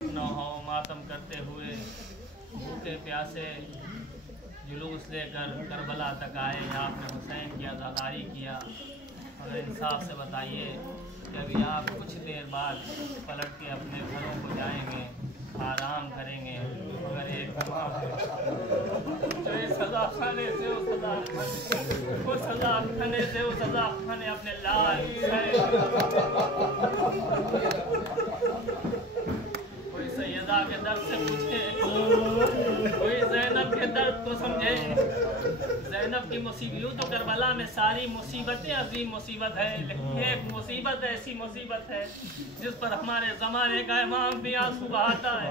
नौ मातम करते हुए भूखे प्यासे जुलूस लेकर करबला तक आए। आपने हुसैन की आज़ादारी किया। अगर इंसाफ से बताइए कि अभी आप कुछ देर बाद पलट के अपने घरों को जाएंगे, आराम करेंगे, मगर एक जो इस सज़ा खाने से उस सज़ा खाने अपने लाल कोई सैयदा के दर्द से पूछे, कोई ज़ैनब के दर्द को समझे। ज़ैनब की मुसीबत, यूँ तो करबला में सारी मुसीबतें अजीम मुसीबत है, लेकिन एक मुसीबत ऐसी मुसीबत है जिस पर हमारे ज़माने का इमाम भी आंसू बहाता है।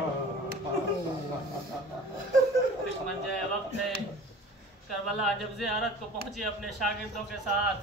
एक मंज़र वक्त है, करबला जब ज़ियारत को पहुँचे अपने शागिर्दों के साथ,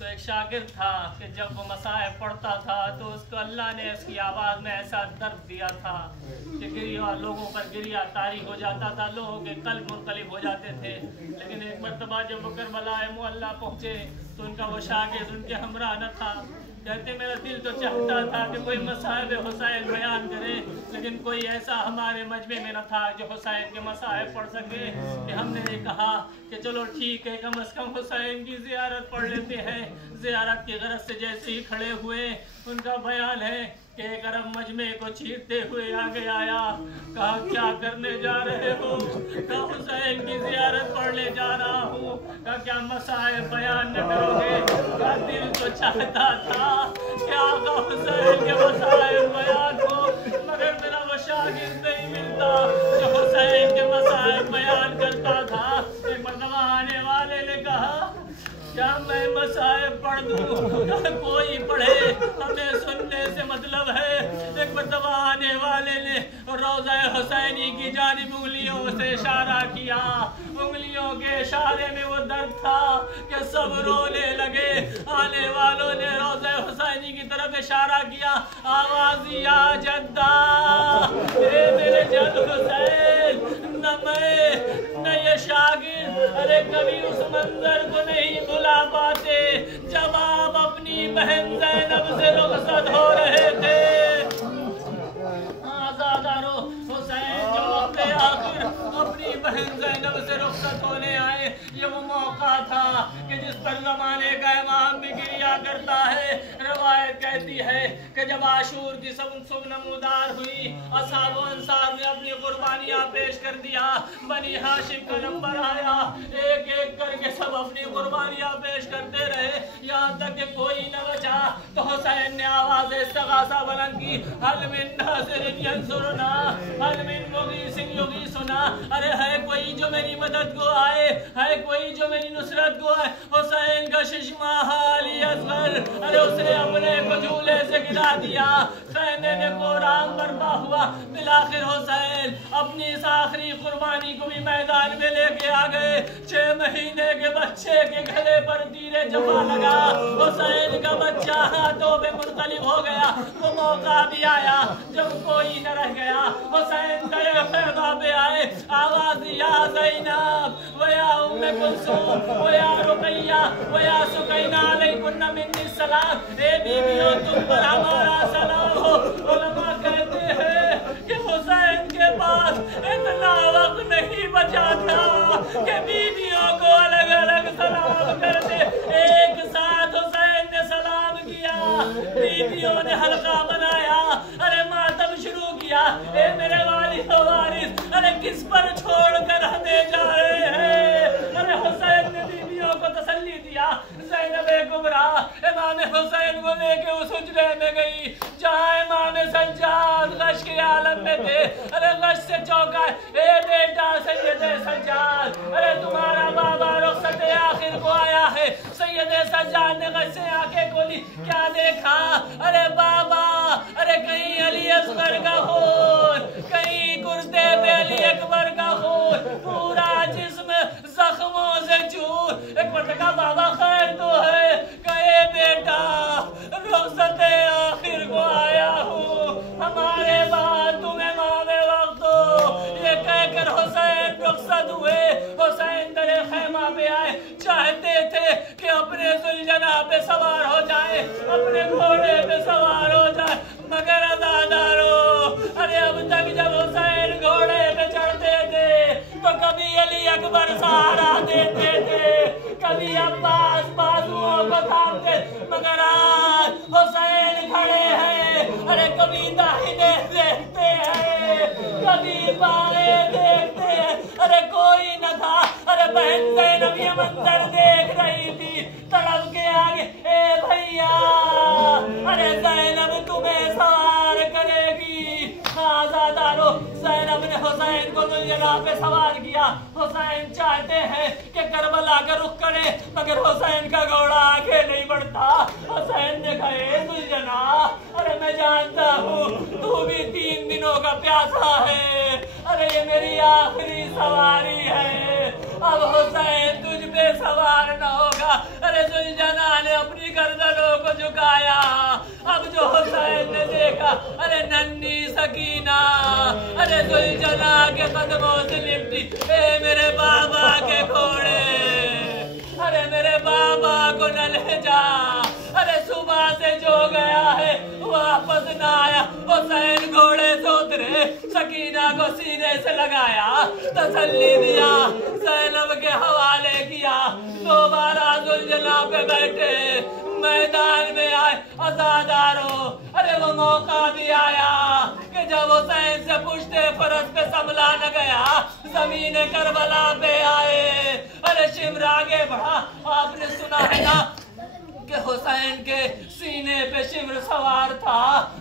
तो एक शागिर्द था कि जब वो मसाइब पढ़ता था तो उसको अल्लाह ने उसकी आवाज़ में ऐसा दर्द दिया था कि गिरिया लोगों पर गिरिया तारी हो जाता था, लोगों के कल्ब मुनक़लिब हो जाते थे। लेकिन एक मरतबा जब वो करबला मुअल्ला पहुँचे तो उनका वो शागिर्द उनके हमरा न था। कहते मेरा दिल तो चाहता था कि कोई मसाइब हुसैन बयान करे, लेकिन कोई ऐसा हमारे मजमे में न था जो हुसैन के मसाइब पढ़ सके। कि हमने ये कहा कि चलो ठीक है, कम से कम हुसैन की ज़ियारत पढ़ लेते हैं। ज़ियारत की गरज से जैसे ही खड़े हुए, उनका बयान है कि एक अरब मजमे को चीरते हुए आगे आया। कहा क्या करने जा रहे हो? कहा हुसैन की ज़ियारत पढ़ने जा रहा हूँ। कहा क्या मसाइब बयान न करोगे? कहा दिल तो चाहता था कि आका हुसैन के मसाइब बयान हो, मगर मेरा वो शागिर्द नहीं मिलता जो हुसैन के मसाइब बयान करता था। एक मरतबा आने वाले ने कहा क्या मैं मसाइब पढ़ दूँ? कोई पढ़े, हमें सुनने से मतलब है। एक मरतबा आने वाले ने रोज़ा हुसैनी की जानिब उंगलियों से इशारा किया। उंगलियों के इशारे में वो दर्द था कि सब रोने लगे। आने वालों ने रोज़ा हुसैनी की तरफ इशारा किया। आवाज़ या जद्दा, ए मेरे जद हुसैन, न मैं न ये शागिर्द, अरे कभी उस मंजर को नहीं भुला पाते जब आप अपनी बहन ज़ैनब से रुखसत हो रहे थे। आज़ादारो हुसैन जो वक्त आखिर अपनी बहन ज़ैनब से रुखसत होने आए, ये वो मौका था कि जिस पर ज़माने का इमाम भी गिरिया करता है। रवायत कहती है कि जब आशूर की सुबह नमूदार हुई, असहाब व अंसार ने अपनी कुर्बानियाँ पेश कर दिया। बनी हाशिम का नंबर आया, एक एक करके सब अपनी कुर्बानियाँ पेश करते रहे, यहाँ तक कि कोई न बचा। तो हुसैन ने आवाज़ इस्तिग़ासा बुलंद की, हल मिन नासिरिन यंसुरना, हल मिन मुगीसिन युगीसुना। अरे है कोई जो मेरी मदद को आए, है कोई जो मेरी नुसरत को आए। हुसैन का शिश्मा हाली असगर, अरे उसने अपने को झूले से गिरा दिया। खैमे में कोराम बर्पा हुआ। बिलाखिर हुसैन अपनी इस आखिरी कुर्बानी को भी मैदान में लेके आ गए। 6 महीने के बच्चे के गले पर तीरे जमा लगा। हुसैन का बच्चा हाथों में मुनक़लिब हो गया। वो मौका भी आया जब कोई न रह गया। हुसैन तेरे खैमा पे आए, आवाज़ या ज़ैनब व या उम्मे कुलसूम व या रुक़ैया व या सुकैना अलैकुन्ना मिन्नी सलाम। ए बीवियों तुम पर हमारा सलाम हो। उलमा कहते हैं कि हुसैन के पास इतना वक्त नहीं बचा था कि बीवियों को अलग अलग सलाम कर दे। एक साथ हुसैन ने सलाम किया, बीवियों ने हल्का बनाया, अरे मातम शुरू किया। ए मेरे वालिद व वारिस, अरे किस पर छोड़ कर हमें जा रहे हैं? अरे हुसैन ने बीवियों को तसल्ली दिया। ज़ैनब कुबरा इमाम हुसैन को लेके उस हुजरे में गई जहाँ इमाम सज्जाद गश के आलम में थे। अरे गश से चौंका, ए बेटा सैयदे सज्जाद, अरे तुम्हारा बाबा रुखसत आखिर को आया है। सैयदे सज्जाद ने गश से आंखें खोली, क्या देखा? अरे बाबा, अरे कहीं अली असगर का खून, कहीं कुर्ते पे अली अकबर का खून, पूरा जिस्म जख्मों से चूर। एक मरतबा बाबा खैर तो है? कहे बेटा रुखसत आखिर को आया हूँ, हमारे बाद तुम्हें मामे वक्त हो। ये कहकर हुसैन रुखसत हुए। हुसैन दरे खैमा पे आए, चाहते थे कि अपने सुलझना पे सवार हो जाए, अपने घोड़े पे सवार हो जाए, मगर अज़ादारो, अरे भर सहारा देते थे, कभी अब्बास बाजुओं को थामते, मगर आज हुसैन खड़े हैं। अरे कभी दाहिने देखते हैं, कभी बाएं देखते हैं। अरे कोई न था। अरे बहन ज़ैनब ये मंजर देख रही थी, तड़प के आगे, ए भैया, अरे ज़ैनब तुम्हें सवार करेगी। आज़ादारो, ज़ैनब ने हुसैन को दुल्हना पे सवार किया। हुसैन चाहते हैं कि करबला का रुख करे, मगर हुसैन का घोड़ा आगे नहीं बढ़ता। हुसैन ने कहा, दुल्हना, अरे मैं जानता हूँ तू भी 3 दिनों का प्यासा है, अरे ये मेरी आखिरी सवारी है, अब हुसैन तुझ पे सवार न होगा। अरे दुल्हना ने अपनी गर्दनों को झुकाया। अब जो हुसैन ने देखा, अरे नन्ही सकीना, अरे दुल्हना के कदमों से लिपटी, ए मेरे बाबा के घोड़े, अरे मेरे बाबा को न ले जा। अरे सुबह से जो गया है वापस न आया। हुसैन घोड़े से उतरे, सकीना को सीने से लगाया, तसल्ली दिया, ज़ैनब के हवाले किया। दोबारा दुल्हना पे बैठे, मैदान में आए। आज़ादारो, अरे वो मौका भी आया कि जब हुसैन से पुश्ते फरस पे संभला न गया, ज़मीन करबला पे आए। अरे शिमर आगे बढ़ा। आपने सुना है ना कि हुसैन के सीने पे शिमर सवार था,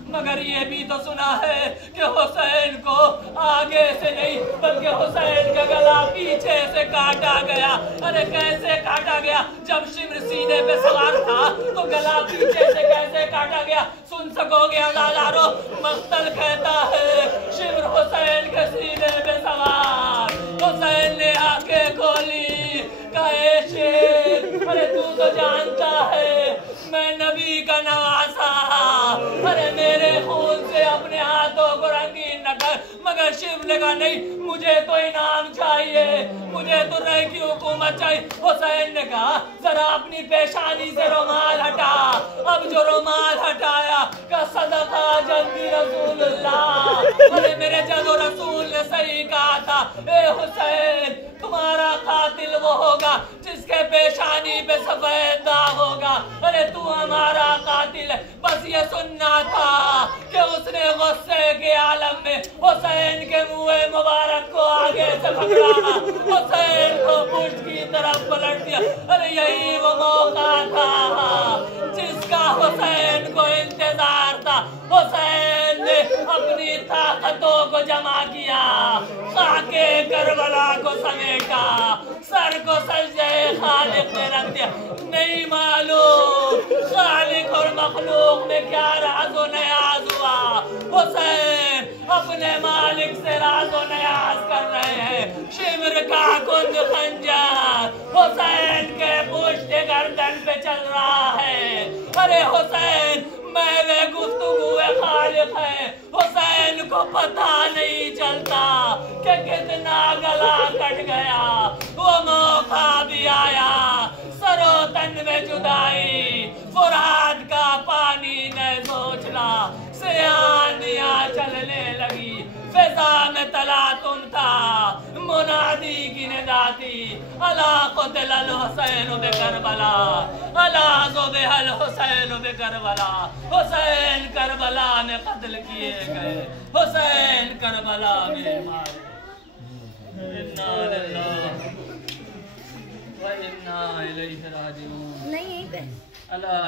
मगर ये भी तो सुना है कि हुसैन को आगे से नहीं बल्कि हुसैन का गला पीछे से काटा गया। अरे कैसे काटा गया? जब शिमर सीने पे सवार था तो गला पीछे से कैसे काटा गया? सुन सकोगे आज़ादारो? मख्तल कहता है, शिमर हुसैन के सीने पे सवार, हुसैन ने आंखें खोली, कहे शेर, अरे तू तो जानता है मैं नबी का नवासा, अरे मेरे खून से अपने हाथों को रंगीन न कर। मगर शिव ने कहा, नहीं, मुझे तो इनाम चाहिए, मुझे तो रह की हुकूमत चाहिए। हुसैन ने कहा, जरा अपनी पेशानी से रुमाल हटा। अब जो रुमाल हटाया, का सदका जद्दी रसूलुल्लाह, अरे मेरे जदो रसूल ने सही कहा था, ए हुसैन, तुम्हारा कातिल वो होगा जिसके पेशानी पे सफेद दाग होगा। अरे तू हमारा कातिल है। बस ये सुनना था कि उसने गुस्से के आलम में हुसैन के मुँह मुबारक को आगे से पकड़ा, हुसैन को पुष्ट की तरफ पलट दिया। अरे यही वो मौका था जिसका हुसैन को इंतजार था। हुसैन ने अपनी ताकतों को जमा किया, खाके करबला को समेटा, सर को सजदे खालिक में रख दिया। नहीं मालूम खालिक और मखलूक में क्या राज़ो नयाज हुआ। हुसैन अपने मालिक से राज़ो नयाज कर रहे हैं। शिमर का कुंद खंजर हुसैन के पुष्ट गर्दन पे चल रहा है। अरे हुसैन महवे गुफ्तगू खालिक है। हुसैन को पता नहीं चलता कि कितना गला कट गया। वो मौका भी आया, सरो तन में जुदाई, फुरात का पानी ने सोचना, सियानियाँ चलने लगी, फिजा में तलातुन था, मुनादी की निदाती, अला क़ुतिल अल हुसैन बे करबला, अला ज़ुबिहल हुसैन बे करबला। हुसैन करबला में कत्ल किए गए, हुसैन करबला में मारे। इन्ना लिल्लाहि व इन्ना इलैहि राजिऊन। नहीं, यहीं पे। अल्लाह